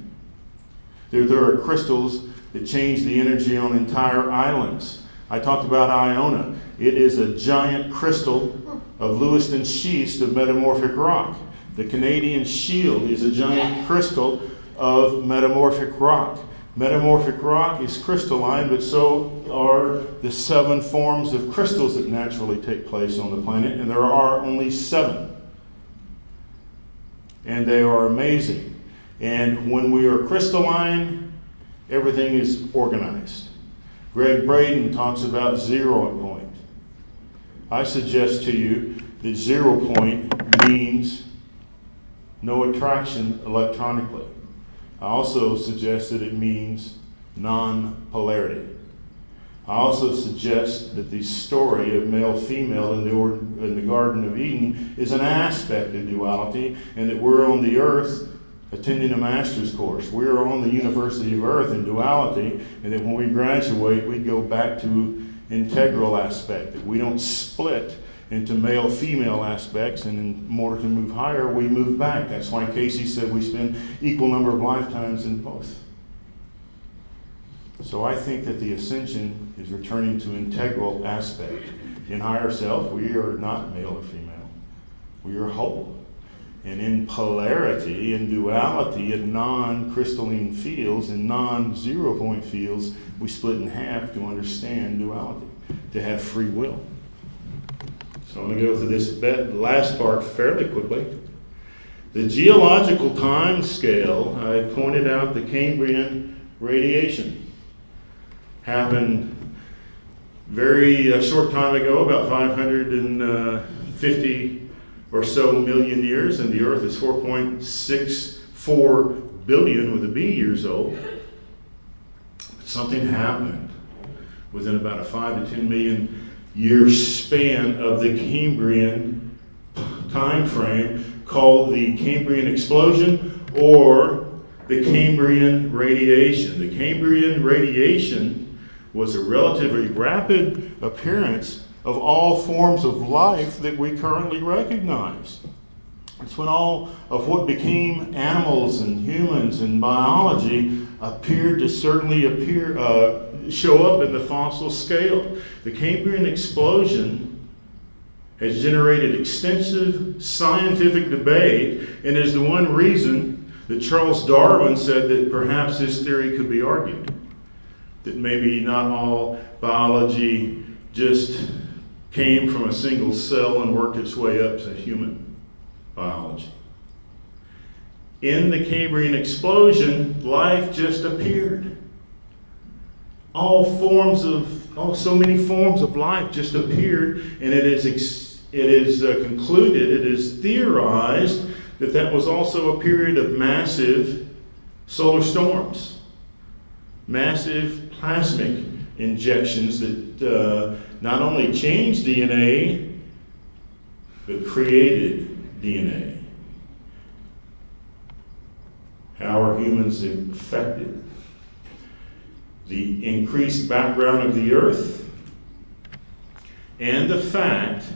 there are crystals that change the energy on entire islands. I talked about Iona. It is a giant crystal of Lewiston schist of metamorphic rock. The Canadian Shield is a giant crystal of metamorphic rock. Metamorphic rock is crystalline, but so are the 7 forms of crystals that naturally take place on the planet, and there are only 7. And they are amazing. And when we are crystalline, everything is organized. Gregg Braden talks about 0 point. I suggest to you that 0 point means no attraction electronically. I also suggest that it means non-polarity. I also suggest that the story of male-female in the Garden of Eden is an aspect of duality, and that we're on the earth attending a master's course. We're on the University of Earth in duality, and that when we graduate, we go back to integral aspect, that we don't split into male-female aspects, and in order to move higher, we move back. That's why Cayce said we spend equal number of lifetimes in both. So I think that the ascension is returning to integral aspect. In higher self, we are not male or female. We are whole. And in polarity, in duality, in non-crystalline fields, in non-0 point fields, we split in half to understand duality, to have free will. So I'm going to go through this last part fairly quickly. The geological time scale, I pointed out the Cambrian radiation happened very short time ago, about 550 or so million years, and the Earth is 4.64 billion with a B years old. Something happened within about a 5 to 10 million year span of the Cambrian time frame, called the Cambrian explosion or the Cambrian radiation. The Cambrian radiation was a relatively rapid appearance of all forms of life that we currently recognize. It's when all of what became animals and humans and biology appeared to certainly show up in the fossil scale. The Cambrian explosion has generated extensive scientific debate, and is the one reason that Charles Darwin said that perhaps his theory could be argued. That maybe not all biology just came from a single cell and worked its way up to human biology. In the Cambrian explosion, life just appeared. So many forms of life just appeared, and it is concluded, it is theorized that was also a period of massive solar storms. massive plasmic injections that not only changed DNA, but created DNA. How are humans affected? The increased background of the Earth and the fact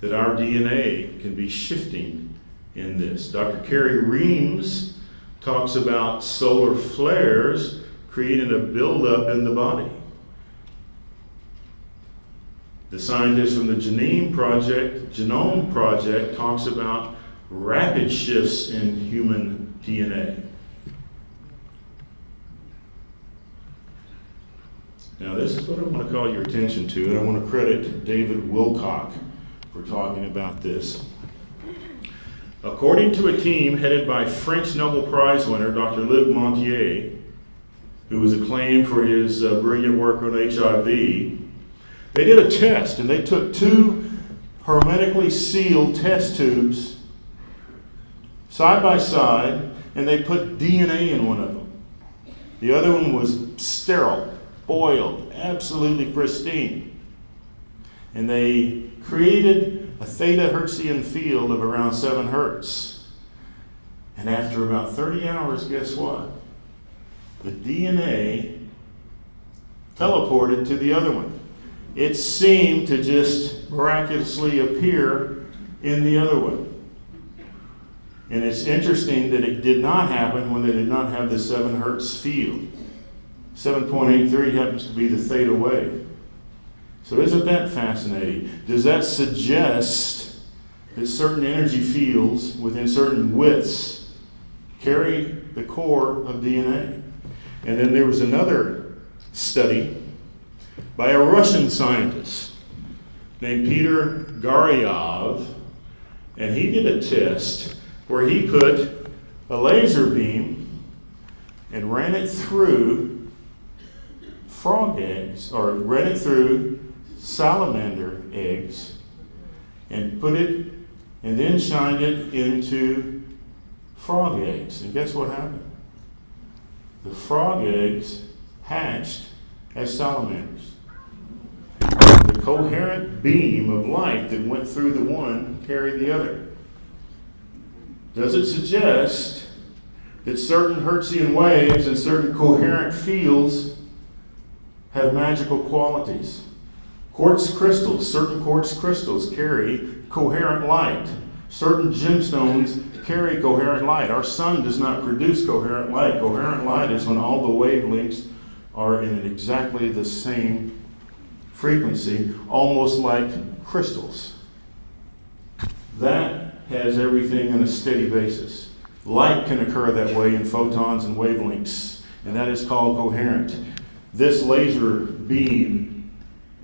that our DNA can be shifting in this. Dr. Carrie Reams talks about solar flares creating a buildup in the body. The scientist from the Genome Project talks about rapid shifts in human DNA. Now this is what I want to call your attention to, and I want to credit David Wilcock for talking about this. According to a team headed by French Nobel Prize winner Dr. Luc Montagnier, who was acclaimed for his brilliant work on HIV, they did a test, and they took 2 hermetically sealed test tubes side by side, and they put DNA in one of them. The other one was sterile, boiled, absolutely pristine. And they created a theta Hertzian field of around 7 hertz. And after about 30 hours, guess what? The DNA teleported to the other one. It seemed to just miraculously appear in the other one. And it's interesting that it did not happen when they did not have the 7 hertz field. 7.83 happens to be the theta wave. So isn't that fascinating? Does that suggest that certain energy fields within certain widths carry the core of DNA? And then there was another study by a Russian scientist named Peter Garyaev, and he did a test where he put a laser beam and ran it through frog eggs, or ran it through salamander eggs, and put it, and then shined it into frog eggs. And guess what happened? The frog eggs hatched as salamanders. The coherent beam of light that went through the one carried the other. Does it suggest that certain Hertzian waves and certain coherent fields have magical qualities? Quartz crystals, certain quartz crystals carry coherent light. Certain gemstones carry coherent light. Our sun does not produce coherent light. Coherent light is when all the wavelengths are in exactly the same frequency, almost like crystals. That has everything on a steady basis. Light can occur that way in photons and wavelengths, and that is called coherent. This laser beam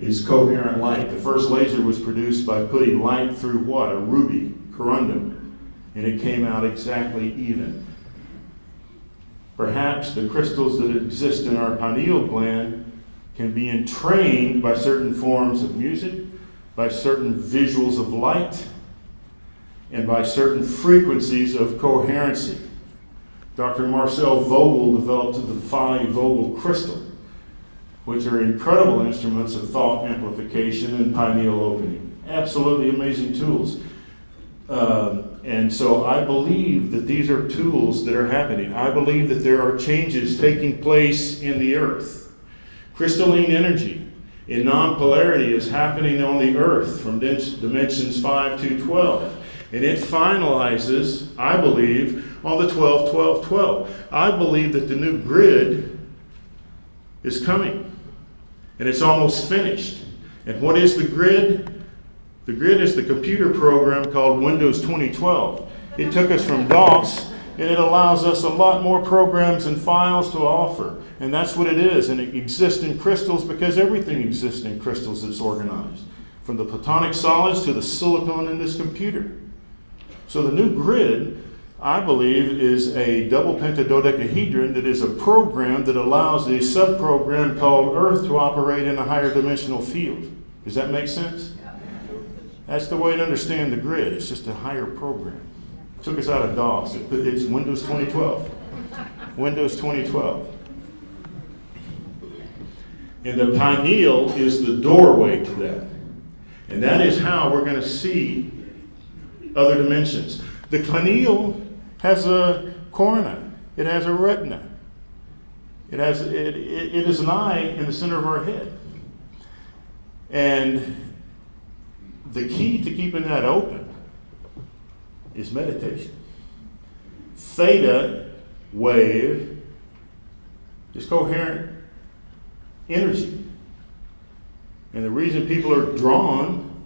is coherent light. The first laser was produced by putting light through what? A ruby, corundum, and it came out exactly even. Perhaps the crystals that exist in our pineal gland can be entrained by certain forms of music, by certain visuals of light, and by certain frequencies of coherency. Dr. Marcel Vogel developed the Phi Vogel crystal, which are incredible instruments of thought amplification and pineal opening. Absolutely amazing tools. And so I believe that these are tools that are happening. I believe that there are changes taking place in the earth. Crystalline energy in non-polarity is happening on the earth from dimensions 5 to 12. And it finalizes, I believe, on the 12-12-12. I believe that the new grid is coming. And it's almost finished. And what is the grid? The grid is the computer program called Windows 2012. It took us from DOS, and it allows us a lot more programs and files to offer. And that's what it is. And it exists in crystals because everything exists in crystals that's organized. From the platonic solids to the silicon in this computer. So the new grid, I believe, is a double pentadodecahedron that is a program that allows a subprogram called Earth to operate in a higher dimensional field. Does that make sense? That's the way to understand the grid. It's just a higher program. It took us out of DOS. It's Windows 2012. Windows 2012. And the pineal is the doorway to that. And that is how we're going to see other dimensions. The pineal has a corona. It has a retina. It is an eye in the center of our head. And the key to keeping that open is meditation. Theta wave is coherent energy. And the reason people are drawn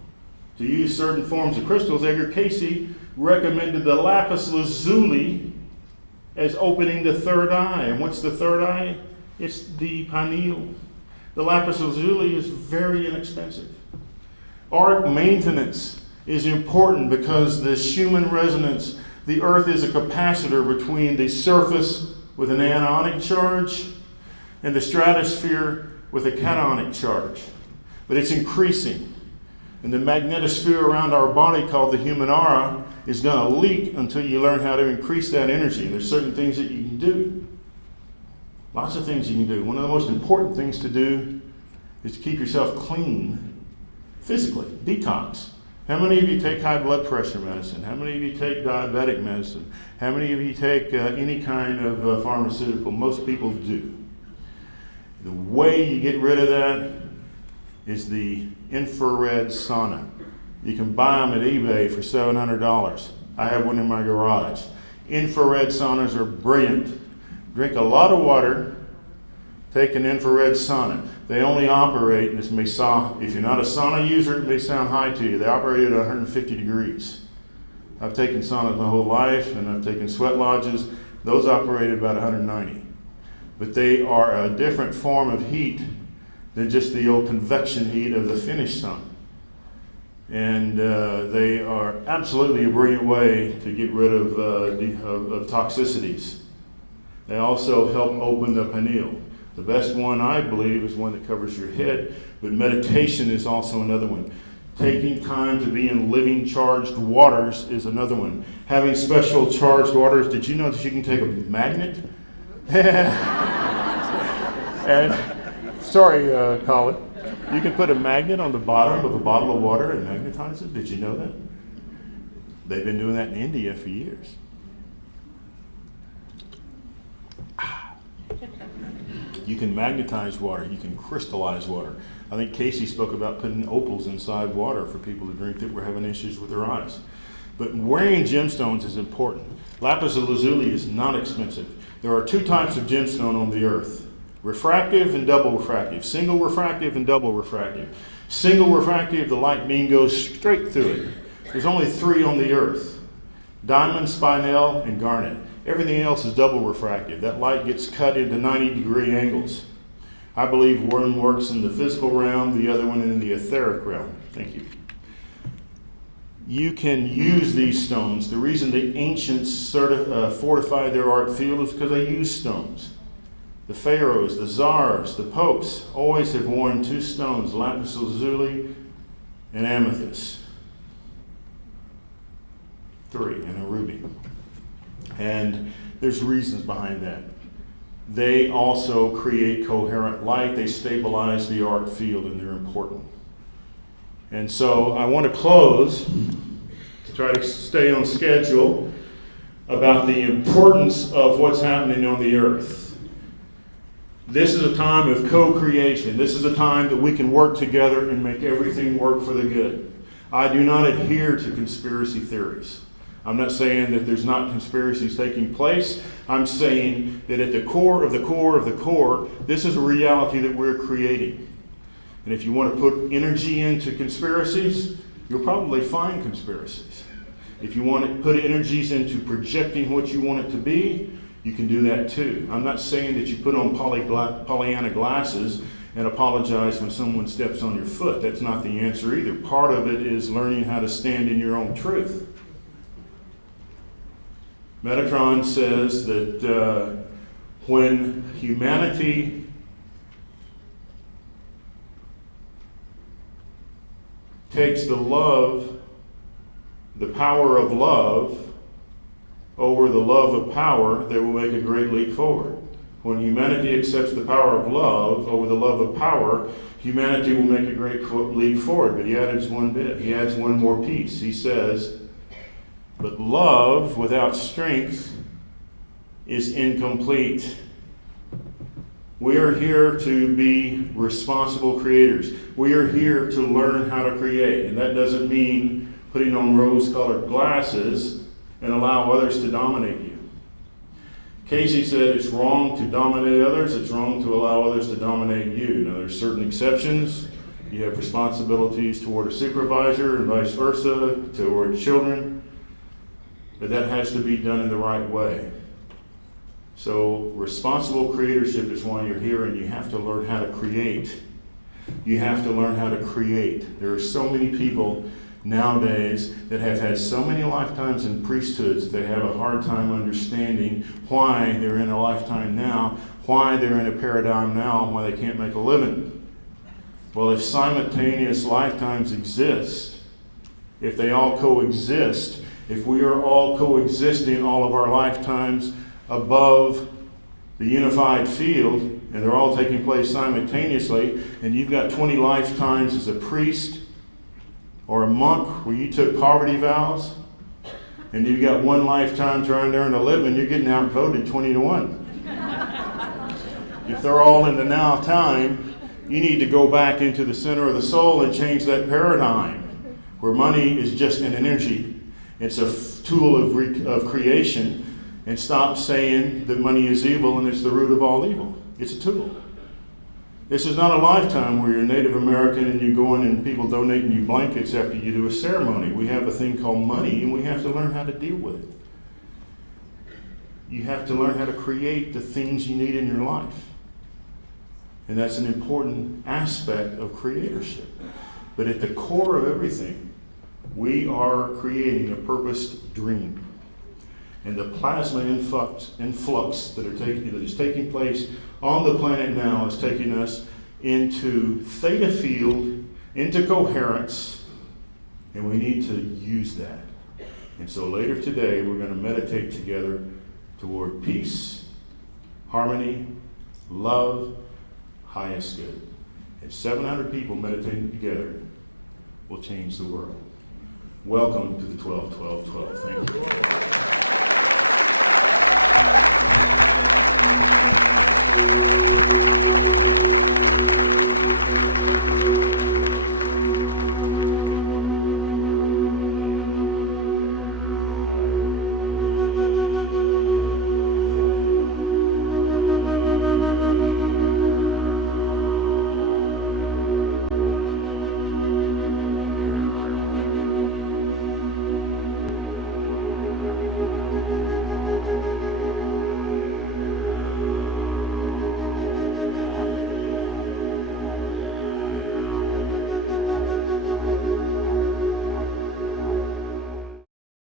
to use certain forms of crystals, Edgar Cayce recommended the lapis lazuli as opening the third eye. And what's the third eye? It's the pineal. The lapis lazuli is very inexpensive. Arc maintenance is important because the Schumann resonance, the Earth is a capacitor between the surface with an anionic charge and the stratosphere with a cationic charge. But it's increasing. And the magnetosphere around our body, called the human aura, is going to leak until you learn how to increase that energy. And there's certain things that you can do. Lots of things you can do. One of the most important things to do is to keep yourself clean physically. Detox. How many of you take high blood pressure medicine? How many of you take diabetic medicine? How many of you take any kind of pharmaceutical? Most people do. The way you get rid of that is the infrared sauna. You can buy them at eBay for $700. I have one in my garage. Infrared saunas are brilliant. Drink a lot of water, take an infrared sauna. They only operate, and this may sound, if you're not a sauna user, it may sound high to you. They operate at 150 degrees. I've taken saunas my whole life, and I've taken sweat lodges. Those operate at about 190. But they are a different form of heat than just the old convection heat of the Finnish sauna. And they are absolutely a brilliant way to get rid of toxicities. They also help open the pineal. The best one, I believe, is one that covers your head, but meditation is also another one. Taking time to be in living charged waters is another one. Having special charged waters. Did you know that you can take a magnet? And sorry, Colin. You can put a magnet on the bottom of a bottle of water and magnetize it. Did you know that? They've been doing that in India for years. You can magnetize water. You can crystallize water. I think Casey spoke about putting opals inside water for people to drink that were having issues with their eyes. But wearing gemstones is important. Lapis lazuli is not expensive. There are two types of gemstone on the earth: refractive and double refractive. Single refractive and double refractive. Single refractive, the light beam goes straight through it. There's only three on the earth: diamond, spinel, and garnet. Everything else is double refractive. That light gets cut into 90-degree angles. I believe one works in the physical realm, the other one in the etheric realm. Thank you. You can use these stones. The reason the ancients fortified their art field is because they used stones. The pharaohs, the czars, the popes always have worn two stones: lapis lazuli and amethyst. Three, and a ruby. And there's reasons behind that. They also create coherent light. They stabilize the art field, and they're important. And so I want to close, to try to stay on schedule, about the importance of what's happening on the earth. This is a time of co-creation. This is a time that we can work together and make everything work for the good. I do not adhere to conspiracy theories. I'm not saying that there's not conspiracies taking place. I'm saying that at the core of the core of the core, this is a reality that we're creating. And if you want to put energy into conspiracies, you'll probably find conspiracies. If you want to put energies into projecting what you want it to be, you can do that too. I'm not saying that you put on Pollyanna glasses and apologize when someone steps on your foot. That's not the answer either. Part of it is learning how to stand in your own truth. Metatron says that when humanity takes the power of love over the love of power, they will make a great leap forward. When humanity accepts the power of love over the love of power, humanity will make a great leap forward. But he adds one bit. He adds one more piece. He says, but love without strength is incomplete. We are here to be responsible creators. We are here to learn how to create. And that doesn't mean putting on rose-colored glasses and allow others to dominate you. Cayce said it's wrong to dominate others, it's wrong to allow others to dominate you. Now there's certain exceptions. You have responsibilities toward a supervisor and vice versa, toward children, but that has to be done in the right way. So responsible creatorship is why you're here, and you have to learn how to create. You have to learn how to create. There are so many people nowadays that have had so many lifetimes in priesthoods, they have a hard time understanding why they're in a lifetime now, why they're in a paradigm now, and why they can't make a living. Well, if simultaneous lifetimes exist, if they all coexist, if we are all coexisting all of our lifetimes above the unified field, and they're all taking place simultaneously, and you've got 20 lifetimes as a priest or a monk where you took poverty vows, and you've got one lifetime trying to earn a living, you're getting outvoted 20-1. If they're all in the now time, you need to go back into the center of the soul and change that paradigm, where money is just an energy. It's a tool of creation, and stop saying that money is evil and it's the root of all evil. It's a tool. This is not a lifetime where you're Native American and you go in and people donating you blankets after you do a ceremony. We have a thing called money, and we have to learn how to deal with it. You have to learn how to create the things you need in your life. And that's an important aspect of creatorship. But at the core of everything, we are creating a purposed dream. And the plasma influx that is taking place on the planet now is taking us into theta field, into coherence, and we need to use that. And so later today, we're going to meditate together toward peace, harmony, love, highest good. And 700 people meditating together will change the world. Welcome to the 12-12-12. Thank you.